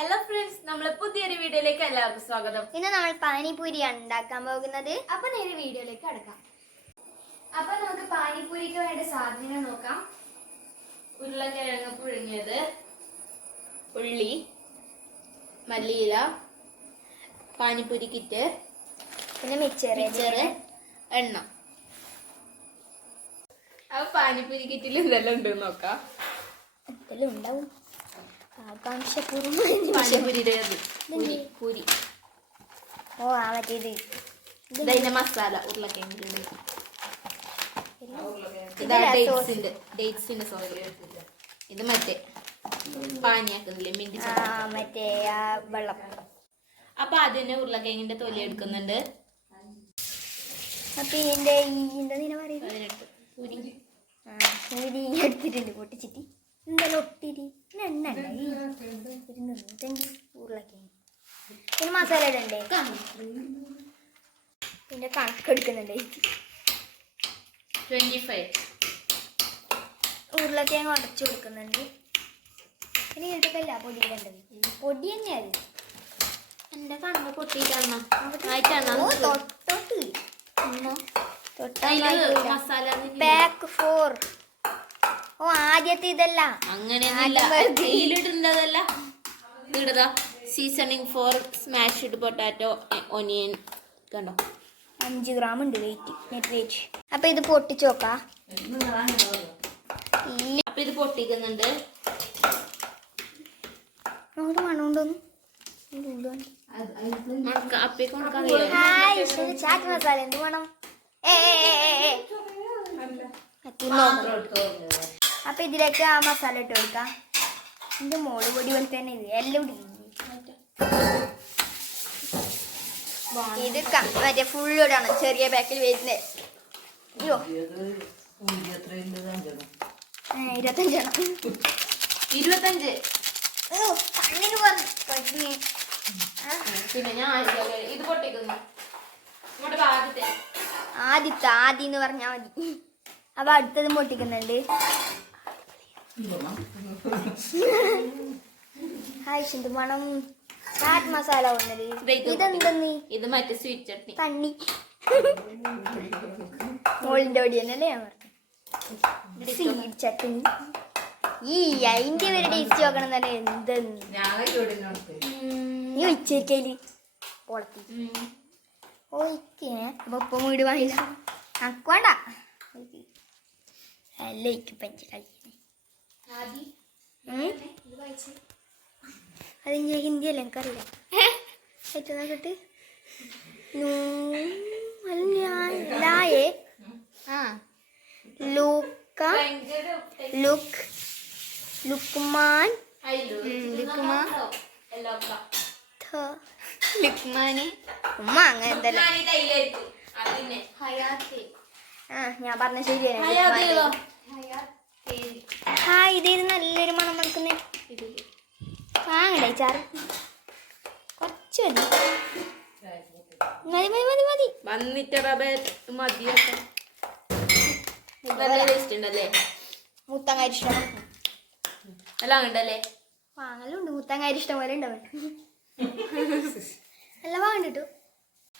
Hello friends, നമ്മളെ പുതിയൊരു വീഡിയോയിലേക്ക് എല്ലാവർക്കും സ്വാഗതം. ഇന്ന് നമ്മൾ പാനിപൂരിയാണ് ഉണ്ടാക്കാൻ പോകുന്നത്. അപ്പൊ നേരെ വീഡിയോയിലേക്ക് കടക്കാം. അപ്പൊ നമുക്ക് പാനിപൂരിക്ക് വേണ്ട സാധനങ്ങൾ നോക്കാം. ഉരുളക്കിഴങ്ങ് പുഴുങ്ങിയത്, ഉള്ളി, മല്ലിയില, പാനിപൂരി കിറ്റ്, പിന്നെ മിക്സർ, എണ്ണ. അപ്പൊ പാനിപൂരി കിറ്റിൽ എന്തെല്ലാം ഉണ്ട് നോക്കാം. എന്തെല്ലാം ഉണ്ടാവും പൂരി. ഓ ആ മറ്റേത് ഇതിന്റെ മസാല ഉരുളക്കിഴങ്ങിന്റെ ഡേറ്റ്സിന്റെ സോസ്. ഇത് മറ്റേ പാനിയാക്കുന്നില്ലേ മിന്റി മറ്റേ ആ വെള്ളം. അപ്പൊ അതിന് ഉരുളക്കിഴങ്ങിന്റെ തൊലി എടുക്കുന്നുണ്ട്. അപ്പൊ ഇതിന്റെ എന്താ നീന പറയുന്നത് പൂരി പൂരി എടുത്തിട്ടുണ്ട് പൊട്ടിച്ചിട്ട് എന്തായാലും ഒട്ടിരി എണ്ണ ഉരുളക്കിഴങ്ങ് പിന്നെ മസാല ഇടണ്ടേ, പിന്നെ കണക്കെടുക്കുന്നുണ്ട്. 25 ഉരുളക്കിഴങ്ങ് ഉടച്ചു കൊടുക്കുന്നുണ്ട്. പിന്നെ ഇട്ടല്ല പൊടി ഇടേണ്ടത്, പൊടി തന്നെയാണ്. എന്റെ കണ്ണ് പൊട്ടിയിട്ടാണോ മസാല പാക്ക് 4. ഓ ആദ്യത്തെ ഇതല്ല, അങ്ങനെയൊന്നുമില്ല. ഇടതാ seasoning for smashed potato onion. കണ്ടോ 5 ഗ്രാം ഉണ്ട് നെറ്റ് വെയിറ്റ്. അപ്പൊ ഇത് പൊട്ടിച്ച് നോക്കാം. അപ്പൊ ഇത് പൊട്ടിക്കുന്നുണ്ട്. നമുക്ക് മണമുണ്ടോന്നു ചാറ്റ് മസാല എന്ത് വേണം? അപ്പൊ ഇതിലേക്ക് ആ മസാല ഇട്ട് കൊടുക്കാം. എന്റെ മോള് പൊടി പോലെ തന്നെ ഇത് എല്ലാം ഇത് മറ്റേ ഫുള്ള് ഇടണം, ചെറിയ പാക്കിൽ വരുന്നേ. അയ്യോ 25 കണ്ണിന് പറഞ്ഞു. പിന്നെ ഞാൻ ഇത് പൊട്ടിക്കുന്നു. ആദ്യം എന്ന് പറഞ്ഞാ മതി. അപ്പൊ അടുത്തതും പൊട്ടിക്കുന്നുണ്ട്. എന്ത് മണം! ചാറ്റ് മസാല വന്നത്. ഇതെന്തെന്ന്? ഇത് മറ്റേ സ്വീറ്റ് ചട്നി തണ്ണി മോളിന്റെ പൊടി തന്നെയല്ലേ ഞാൻ പറഞ്ഞു. സ്വീറ്റ് ചട്നി ഈ അതിന്റെ ഒരു ടേസ്റ്റ് നോക്കണം തന്നെ. എന്തെന്ന് നീ വെച്ചേക്കല് പൊളത്തി ഓക്കെ. അപ്പൊ ഇപ്പം വീട് വാങ്ങില്ല അനക്ക് വേണ്ട. അല്ല എനിക്ക് പഞ്ച കളിക്കുന്നേ. അതിൻ്റെ ഹിന്ദി അല്ല എനിക്കറിയില്ല. ഏറ്റവും ലായേ ലൂക്ക ലുക്ക് ലുക്മാൻ ലുക്മാന് ഉമ്മ അങ്ങനെ എന്തല്ല. ഞാൻ പറഞ്ഞ ശരിയാണ്. ഇത് നല്ലൊരു മണം മണക്കുന്നേ. വാങ്ങണ്ടേ ചാറ്? കുറച്ച് മതി മതി മതി മതി മതി. മുത്തങ്ങാരി ഇഷ്ടം എല്ലാം ഉണ്ടല്ലേ? വാങ്ങലുണ്ട്. മുത്തങ്ങാരി ഇഷ്ടം പോലെ ഉണ്ടാവും. എല്ലാം വാങ്ങിട്ടു.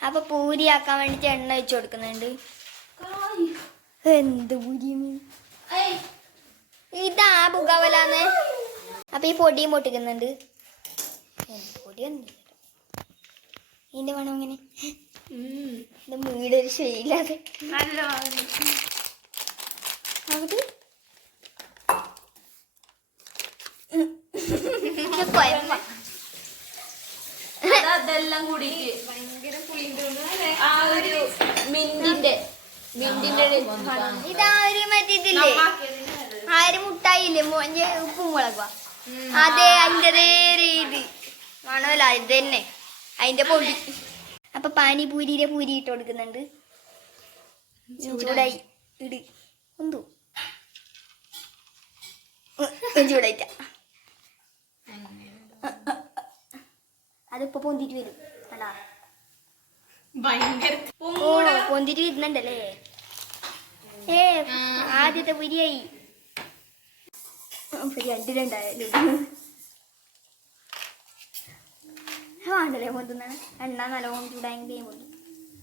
അപ്പൊ പൂരിയാക്കാൻ വേണ്ടിട്ട് എണ്ണ വെച്ച് കൊടുക്കുന്നുണ്ട്. എന്ത് പൂരി ഇതാ പുകവലാന്ന്. അപ്പൊ ഈ പൊടിയും പൊട്ടിക്കുന്നുണ്ട്. പൊടിയൊന്നും ഇതിന്റെ വേണം ഇങ്ങനെ വീടൊരു ശരിയില്ലാതെ. അതെല്ലാം കൂടിയിട്ട് ആ ഒരു മിന്റിന്റെ ഇതാ ഒരു മറ്റേതില്ലേ, ആ ഒരു മുട്ടായില്ലേ ഉപ്പും മുളകുക, അതെ അതിൻ്റെ ഇത് മണമല്ല ഇത് തന്നെ അതിന്റെ പൊടി. അപ്പൊ പാനിപൂരിയുടെ പൂരി ഇട്ട് കൊടുക്കുന്നുണ്ട്. ചൂടായി ഇട് ഒന്നു ചൂടായിട്ട അതിപ്പോ പൊന്തിട്ട് വരും. അല്ല പൊന്തിട്ട് വരുന്നുണ്ടല്ലേ. ആദ്യത്തെ പുരിയായി. രണ്ടിലുണ്ടായാലും വേണ്ടല്ലേ പൊന്തുന്നാണ് എണ്ണ നല്ലോണം ചൂടായെങ്കിൽ പൊന്തും.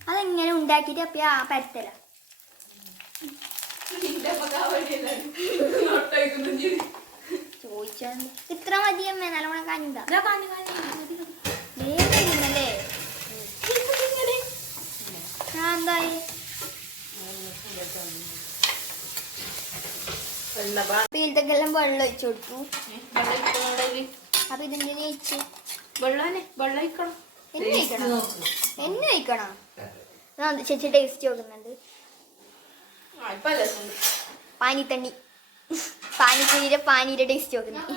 അതെങ്ങനെ ഉണ്ടാക്കിയിട്ട് അപ്പൊ ആ പരത്തല ചോദിച്ചാ ഇത്ര മതിയമ്മേ നല്ലോണം കാഞ്ഞിണ്ടാ വേഗല്ലേ എന്തായി ഇതിലത്തേക്കെല്ലാം വെള്ളം ഒഴിച്ചു കൊടുത്തു. അപ്പൊ ഇതിന്റെ ഒഴിച്ചു എന്നെ ഒഴിക്കണോ ചേച്ചി ടേസ്റ്റ് നോക്കുന്നുണ്ട്. പാനിത്തണ്ണി പാനിപ്പൂരിയുടെ പാനിയുടെ ടേസ്റ്റ് നോക്കുന്നത്.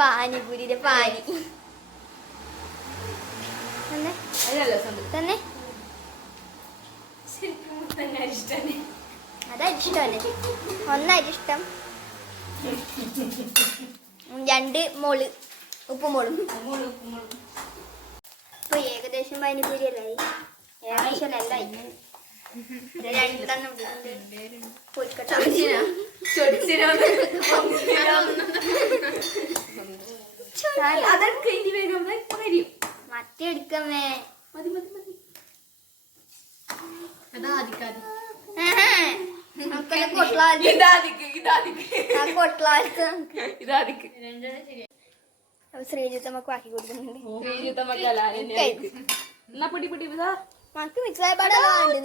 പാനിപൂരിയുടെ പാനി തന്നെ തന്നെ അതാ ഇഷ്ടമല്ലേ ഒന്നായിട്ട് ഇഷ്ടം. 2 മോള് ഉപ്പുമോളും. ഇപ്പൊ ഏകദേശം പാനിപൂരി അല്ലായി. ഏകദേശം അല്ലായി. 2 പോയിക്കട്ടെ മറ്റേ എടുക്കമ്മേ ശ്രീജിത്തമ്മക്ക് ആക്കി കൊടുക്കുന്നുണ്ട്. മക്ക് മിക്സായ പാടുണ്ട്.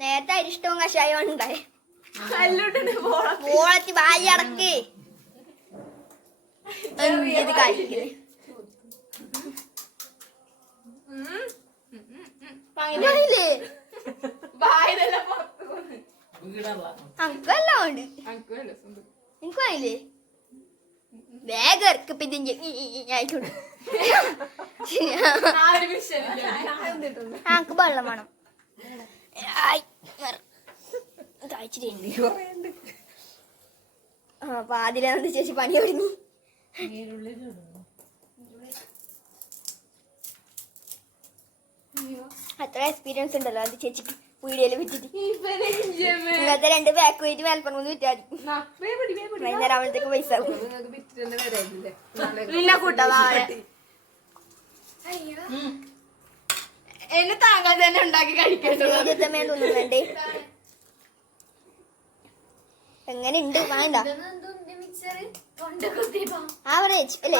നേരത്തെ അരിഷ്ടവും കഷായവും ഉണ്ടായി. ഓളത്തി വായി അടക്ക് ഇത് കഴിക്കുന്നത്. അങ്കെല്ലാം ഉണ്ട്. എനിക്കല്ലേ വേഗം ഇറക്കപ്പ ഇതിന്റെ ആയിട്ടുണ്ട്. ആക്ക് വെള്ളം വേണം. അപ്പൊ അതിലെന്ത് ചേച്ചി പണി തുടങ്ങി. അത്ര എക്സ്പീരിയൻസ് ഉണ്ടല്ലോ അത് ചേച്ചിക്ക് വീഡിയോയില് വിറ്റിട്ട്. ഇങ്ങനത്തെ 2 ബാക്ക് പോയിട്ട് മേൽപ്പം കൊണ്ട് വിറ്റാൽ വൈകുന്നേരം ആവുമ്പോഴത്തേക്ക് പൈസ എന്നെ താങ്കൾ തന്നെ ഉണ്ടാക്കി കഴിക്കണ്ടേ തോന്നുന്നുണ്ട്. എങ്ങനെ ഉണ്ട് വേണ്ട ആവറേജ് അല്ലേ?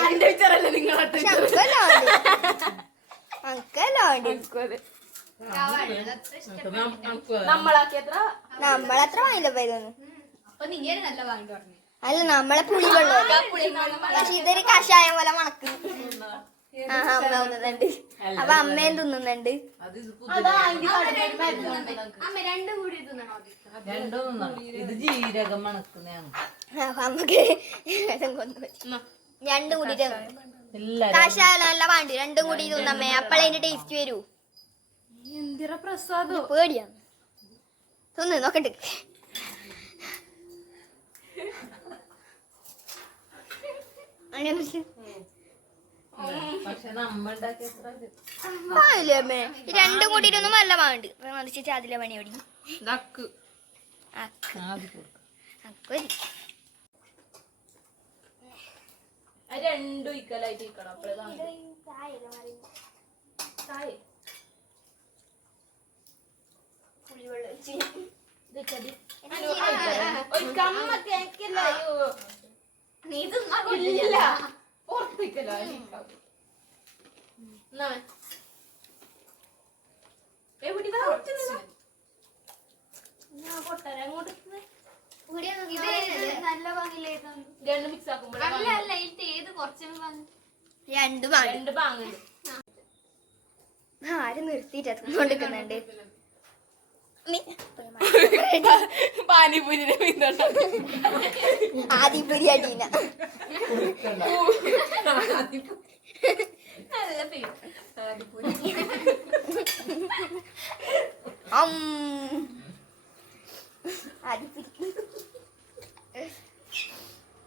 നമ്മളത്ര വാങ്ങില്ല പോയതൊന്നും. അല്ല നമ്മളെ പുളിവെള്ളം പക്ഷെ ഇതൊരു കഷായം പോലെ മണക്കുന്നു. അമ്മ തിന്നുന്നുണ്ട്. അപ്പൊ അമ്മയും തിന്നുന്നുണ്ട്. അമ്മക്ക് 2 കൂടിട്ട് കഷായം നല്ല വേണ്ടി 2 കൂടി തിന്നമ്മേ. അപ്പളെ അതിന്റെ ടേസ്റ്റ് വരൂ. പേടിയാണ് തിന്ന് നോക്കട്ടെ. അമ്മേ 2 കൂടിയിട്ടൊന്നും നല്ല വേണ്ട. മറിച്ച് അതിലെ പണി ഓടി രണ്ടും ഈക്വലായിട്ട് ഇരിക്കണം. ആരും നിർത്തിയിട്ട് കൊണ്ടിരിക്കുന്നുണ്ട്. പാനിപൂരി ആദിപുരി അടീന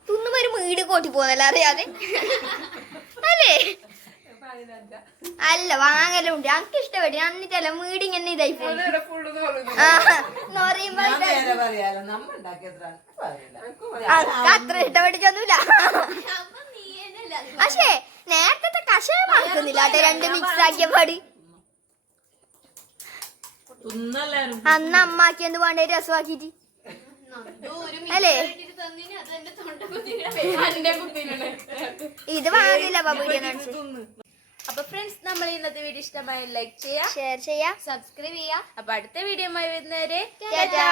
തിന്നുമ്പോ ഒരു വീട് കോട്ടി പോകുന്നല്ല അറിയാതെ അല്ലേ? അല്ല വാങ്ങലുണ്ട്. ഞങ്ങൾക്ക് ഇഷ്ടപ്പെട്ടു. എന്നിട്ടല്ല വീട് ഇങ്ങനെ ഇതായി പോയി. അത്ര ഇഷ്ടപ്പെട്ടിട്ടൊന്നുമില്ല. എന്താട്ടെ രണ്ട് മിക്സ് ആക്കിയ പാട്. അന്ന് അമ്മാക്കിയെന്ത് വേണ്ട രസമാക്കിട്ട് അല്ലേ? ഇത് വാങ്ങില്ല അപ്പൊ ഫ്രണ്ട്സ്, നമ്മൾ ഇന്നത്തെ വീഡിയോ ഇഷ്ടമായി ലൈക്ക് ചെയ്യാ, ഷെയർ ചെയ്യാ, സബ്സ്ക്രൈബ് ചെയ്യാ. അപ്പൊ അടുത്ത വീഡിയോ വരുന്നവരെ ടാറ്റാ.